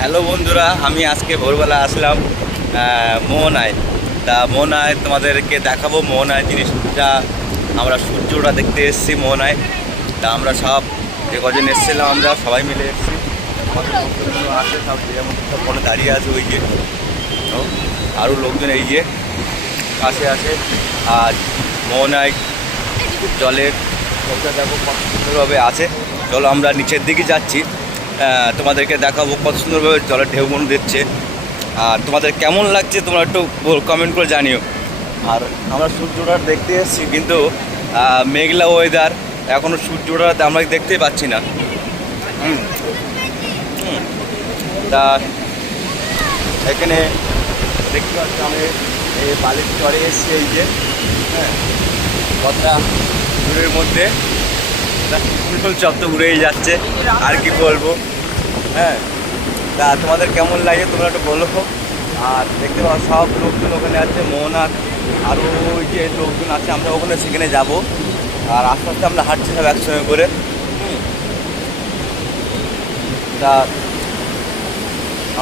Hello বন্ধুরা, আমি আজকে ভোরবেলা আসলাম মোহনায়। তা মোহনায় তোমাদেরকে দেখাবো মোহনায় জিনিসটা। আমরা সূর্যটা দেখতে এসেছি মোহনায়। তা আমরা সব যে কজন এসেছিলাম আমরা সবাই মিলে এসেছি। আমাদের লোকজনগুলো আছে সব, যেমন সব মনে দাঁড়িয়ে আছে ওই যে, আরও লোকজন এই যে পাশে আছে। আর মোহনায় জলের জলটা দেখো কত সুন্দরভাবে আছে। চলো আমরা নিচের দিকে যাচ্ছি, তোমাদেরকে দেখাবো কত সুন্দরভাবে জলের ঢেউগুলো দিচ্ছে। আর তোমাদের কেমন লাগছে তোমরা একটু কমেন্ট করে জানিও। আর আমরা সূর্যটা দেখতে এসেছি, কিন্তু মেঘলা ওয়েদার, এখনও সূর্যটা আমরা দেখতেই পাচ্ছি না। তা এখানে দেখতে পাচ্ছি আমি এই বালির চরে এসেছি, এই যে কতটা দূরের মধ্যে ফুল চপ তো উড়েই যাচ্ছে, আর কি বলবো। তা তোমাদের কেমন লাগে তোমরা একটু বলো। আর দেখতে পাবো সব লোকজন ওখানে আছে, মোহনার আরও ওই যে লোকজন আছে, আমরা ওখানে সেখানে যাব। আর আস্তে আস্তে আমরা হাঁটছি সব একসঙ্গে করে। তা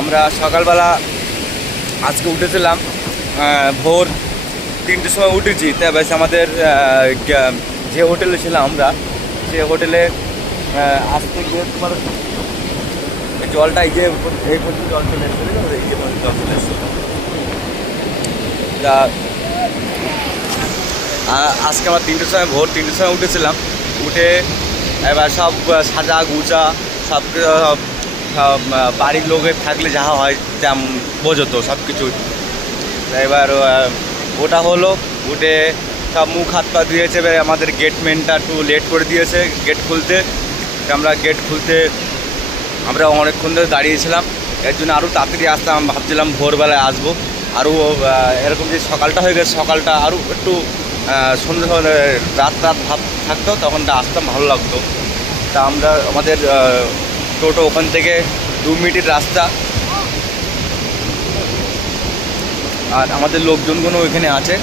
আমরা সকালবেলা আজকে উঠেছিলাম ভোর 3টের সময় উঠেছি। তা বেশ আমাদের যে হোটেলে ছিলাম আমরা, সে হোটেলে আসতে গিয়ে তোমার জলটা এই যে এই পর্যন্ত জল চলে এসেছে, এই যে পর্যন্ত জল চলে এসেছে। তা আজকে আমরা 3টের সময় ভোর 3টের সময় উঠেছিলাম। উঠে এবার সব সাজা গুজা সব সব বাড়ির লোকের থাকলে যাওয়া হয় তেমন বোঝতো সব কিছু। এবার ওটা হলো, উঠে সব মুখ হাত পা ধুয়েছে। এবার আমাদের গেটম্যানটা একটু লেট করে দিয়েছে গেট খুলতে। আমরা গেট খুলতে আমরা অনেকক্ষণ ধরে দাঁড়িয়েছিলাম, এর জন্য আরও তাড়াতাড়ি আসতাম। ভাবছিলাম ভোরবেলায় আসবো, আরও এরকম যে সকালটা হয়ে গেছে, সকালটা আরও একটু সন্ধ্যে হলে রাত ভাব থাকতো, তখন আসতাম ভালো লাগতো। তা আমরা আমাদের টোটো ওখান থেকে 2 মিনিটের রাস্তা। আর আমাদের লোকজনগুলো ওইখানে আছে।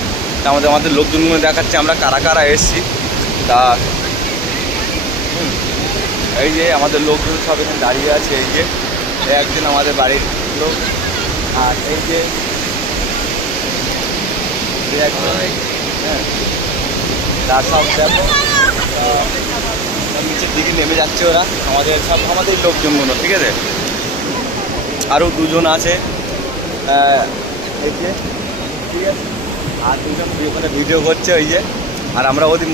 তা আমাদের লোকজনগুলো দেখাচ্ছে আমরা কারা কারা এসেছি। তা এই যে আমাদের লোকজন সব এখানে দাঁড়িয়ে আছে, এই যে একজন আমাদের বাড়ির লোক। আর এই যে একজন, তার সব দেখো নিচের দিকে নেমে যাচ্ছে ওরা, আমাদের লোকজনগুলো, ঠিক আছে। আরও 2জন আছে এই যে, ঠিক আছে। আর 2জন ওখানে ভিডিও করছে ওই যে। আর আমরা ওদিকে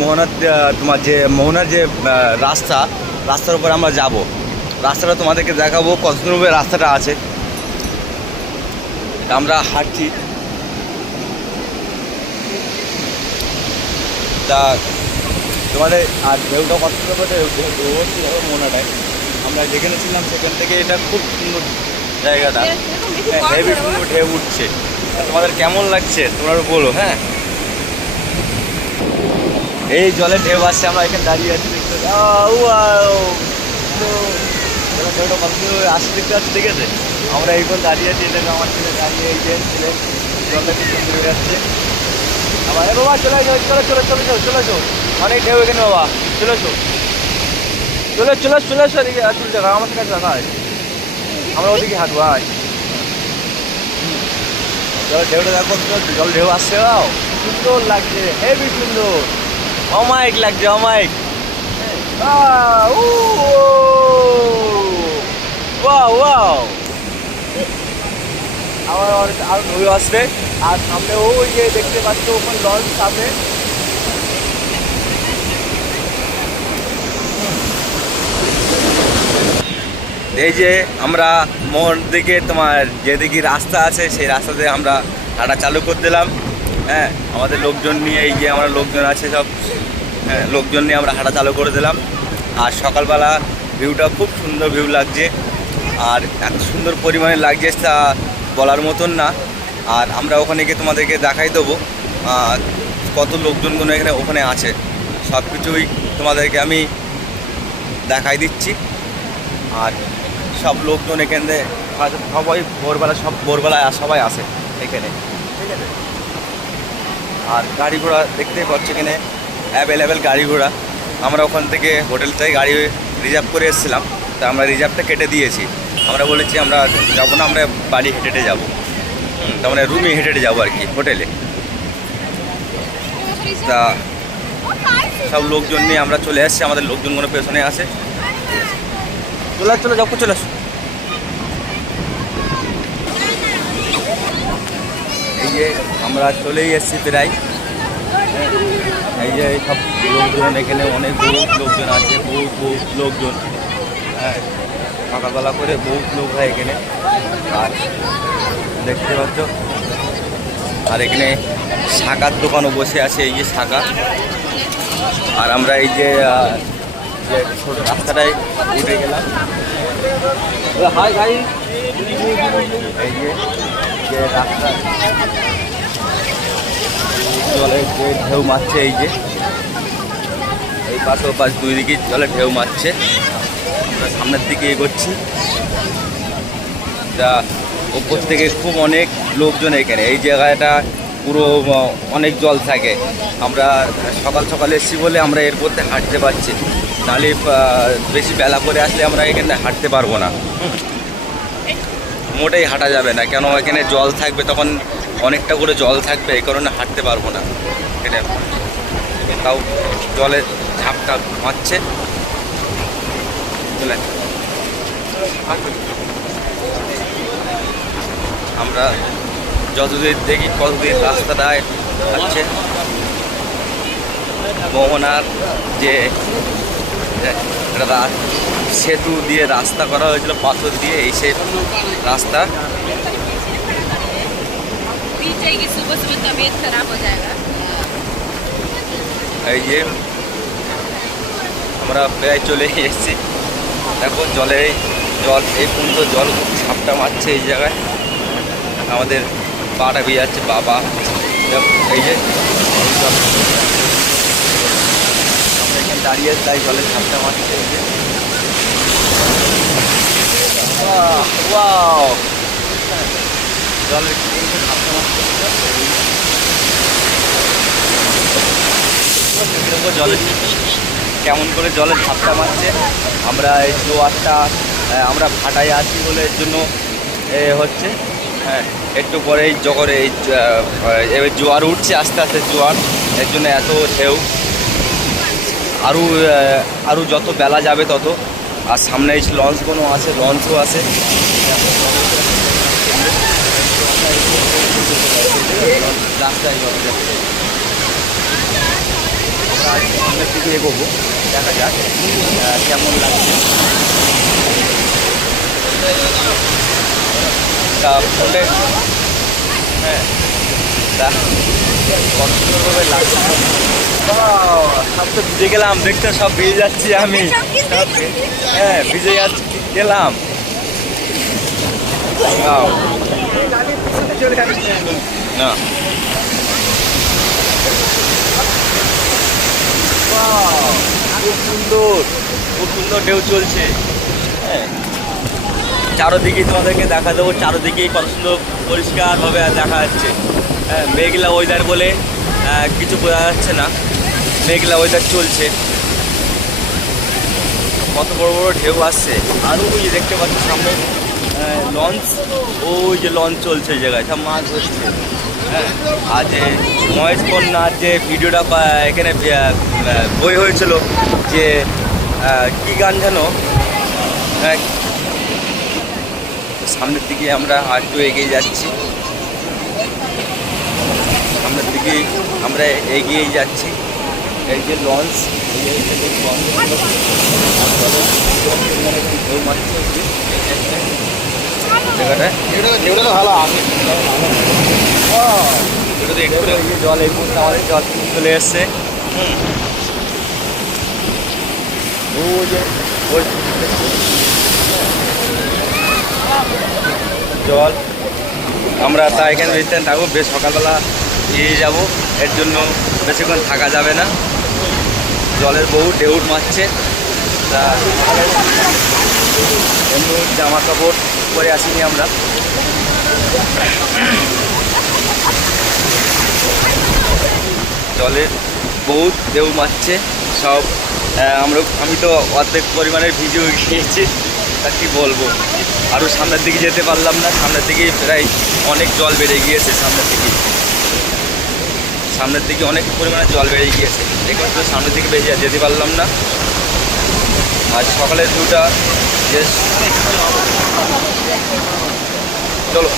মোহনার যে রাস্তার উপর আমরা যাব। রাস্তাটা তোমাদেরকে দেখাবো কত সুন্দরভাবে রাস্তাটা আছে। আমরা হাঁটছি। তা তোমাদের আর ঢেউটা কত সুন্দর মোহনাটায় আমরা যেখানে ছিলাম সেখান থেকে এটা খুব সুন্দর জায়গাটা, হেভি সুন্দর ঢেউ উঠছে। তোমাদের কেমন লাগছে তোমরা বলো। এই জলের ঢেউ আসছে, আমরা এখানে দাঁড়িয়ে আছি, দেখতে ঢেউটা কত সুন্দর আসছে, দেখতে পাচ্ছি, ঠিক আছে। আমরা এইখানে দাঁড়িয়ে আছি, এটাকে আমার ছেলে দাঁড়িয়ে, এই যে ছেলে জলটা কি সুন্দর হয়ে যাচ্ছে। আবার বাবা চলে যাও, চলে অনেক ঢেউ এখানে, বাবা চলে এসো এদিকে, চলে যাও আমার কাছে রাখা হয়, আমরা ওদিকে হাঁটবো। ঢেউটা দেখো, জল ঢেউ আসছে, সুন্দর লাগছে, হেভি সুন্দর, অমায়িক লাগছে, অমায়িক। আবার আরো ঢেউ আসবে। আর সামনে ওই যে দেখতে পাচ্ছ ওখানে লঞ্চ আছে। এই যে আমরা মোহন দিকে তোমার যেদিকে রাস্তা আছে সেই রাস্তাতে আমরা হাঁটা চালু করে দিলাম। আমাদের লোকজন নিয়ে, এই যে আমরা লোকজন আছে সব, লোকজন নিয়ে আমরা হাঁটা চালু করে দিলাম। আর সকালবেলা ভিউটা খুব সুন্দর ভিউ লাগছে, আর এত সুন্দর পরিমাণে লাগছে তা বলার মতন না। আর আমরা ওখানে গিয়ে তোমাদেরকে দেখাই দেবো কত লোকজনগুলো ওখানে আছে, সব কিছুই তোমাদেরকে আমি দেখাই দিচ্ছি। আর সব লোকজন এখানে সবাই ভোরবেলায় সবাই আসে এখানে, ঠিক আছে। আর গাড়ি ঘোড়া দেখতেই পাচ্ছ এখানে অ্যাভেলেবেল গাড়ি ঘোড়া। আমরা ওখান থেকে হোটেল থেকে গাড়ি রিজার্ভ করে এসেছিলাম, তা আমরা রিজার্ভটা কেটে দিয়েছি। আমরা বলেছি আমরা যাবো না, আমরা বাড়ি হেঁটে হেঁটে যাবো। তার মানে রুমে হেঁটে হেঁটে যাবো আর কি, হোটেলে। তা সব লোকজন নিয়ে আমরা চলে আসছি, আমাদের লোকজনগুলো পেছনে আসে। চলে যাও, চলে আসো। এই যে আমরা চলেই এসেছি প্রায়। এই যে সব লোকজন এখানে অনেক বহুত লোকজন আছে, বহুত লোকজন। হ্যাঁ, সকালবেলা করে বহুত লোক হয় এখানে, আর দেখতে পাচ্ছ। আর এখানে শাকার দোকানও বসে আছে, এই যে শাকা। আর আমরা এই যে ছোট রাস্তাটায় উঠে গেলাম। এই যে রাস্তা, জলের যে ঢেউ মারছে, এই যে এই পাশ ও পাশ দুই দিকে জলের ঢেউ মারছে। আমরা সামনের দিকে এগোচ্ছি। যা ওপর থেকে খুব অনেক লোকজন এখানে, এই জায়গাটা পুরো অনেক জল থাকে। আমরা সকাল সকাল এসেছি বলে আমরা এর মধ্যে হাঁটতে পারছি, নাহলে বেশি বেলা করে আসলে আমরা এখানে হাঁটতে পারবো না, মোটেই হাঁটা যাবে না। কেন এখানে জল থাকবে, তখন অনেকটা করে জল থাকবে, এই কারণে হাঁটতে পারবো না এখানে। তাও জলের ঝাপটা মারছে। আমরা যতদূর দেখি কতদিন রাস্তাটা আছে। মোহনার যে সেতু দিয়ে রাস্তা করা হয়েছিল, পাথর দিয়ে, এই সে রাস্তা। এই যে আমরা প্রায় চলে এসেছি। দেখো জল এই পর্যন্ত জল ঝাপটা মারছে এই জায়গায়, আমাদের পাটা বেয়ে যাচ্ছে। বাবা, এই যে আমরা এখানে দাঁড়িয়ে তাই জলের ঝাপটা মারছে। এই যে জলের ঝাপটা মারছে। জলের কেমন করে জলের ঝাপটা মারছে। আমরা এই জোয়ারটা, আমরা ভাটায় আছি বলে এর জন্য হচ্ছে। হ্যাঁ, একটু পরেই যখন এবার জোয়ার উঠছে, আস্তে আস্তে জোয়ার, এর জন্য এত ঢেউ। আরও যত বেলা যাবে তত। আর সামনে এই লঞ্চগুলো আছে, লঞ্চও আছে। রাস্তায় জল যাচ্ছে। সামনের দিকে এগোবো, দেখা যাক কেমন লাগছে। তা ফোনে হ্যাঁ, তা কত সুন্দরভাবে লাগছে। সব তো ভিজে গেলাম, দেখতে সব ভিজে যাচ্ছি আমি। হ্যাঁ, ভিজে যাচ্ছি, গেলাম। না, খুব সুন্দর ঢেউ চলছে। হ্যাঁ, চারোদিকে তোমাদেরকে দেখা দেবো, চারোদিকেই কত সুন্দর পরিষ্কারভাবে দেখা যাচ্ছে। হ্যাঁ, মেঘলা ওয়েদার বলে কিছু বোঝা যাচ্ছে না, মেঘলা ওয়েদার চলছে। কত বড় বড় ঢেউ আসছে। আরও ওই দেখতে পাচ্ছি সামনে লঞ্চ, ওই যে লঞ্চ চলছে এই জায়গায়, সব মাছ ধরছে। হ্যাঁ, আর যে মহেশ কন্যার যে ভিডিওটা এখানে বই হয়েছিল, যে কী গান যেন, সামনের দিকে আমরা একটু এগিয়ে যাচ্ছি। সামনের দিকে আমরা এগিয়ে যাচ্ছি। এই যে লঞ্চ, জল এই মুহূর্তে আমাদের জল চলে এসছে। জল আমরা তা এখানে বেশিক্ষণ থাকবো, বেশ সকালবেলা দিয়ে যাব, এর জন্য বেশিক্ষণ থাকা যাবে না। জলের বহু ঢেউ মারছে। তা এমনি জামা কাপড় পরে আসিনি আমরা। জলের বহুত ঢেউ মারছে সব। আমি তো অর্ধেক পরিমাণের ভিডিও গিয়েছি, তা কি বলবো, আরও সামনের দিকে যেতে পারলাম না। সামনের দিকে প্রায় অনেক জল বেড়ে গিয়েছে, সামনের দিকে অনেক পরিমাণে জল বেড়ে গিয়েছে। দেখুন তো সামনের দিকে বেরিয়ে যেতে পারলাম না। আজ সকালের ভিউটা বেশ, চলো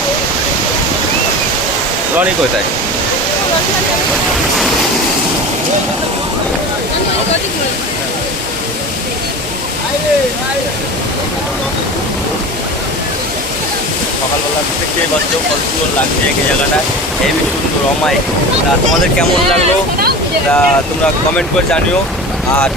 রনি কোথায়? সকালবেলা দেখতেই পাচ্ছ কত সুন্দর লাগছে এই জায়গাটা, হেবি সুন্দর অমায়িক। তা তোমাদের কেমন লাগলো তা তোমরা কমেন্ট করে জানিও। আর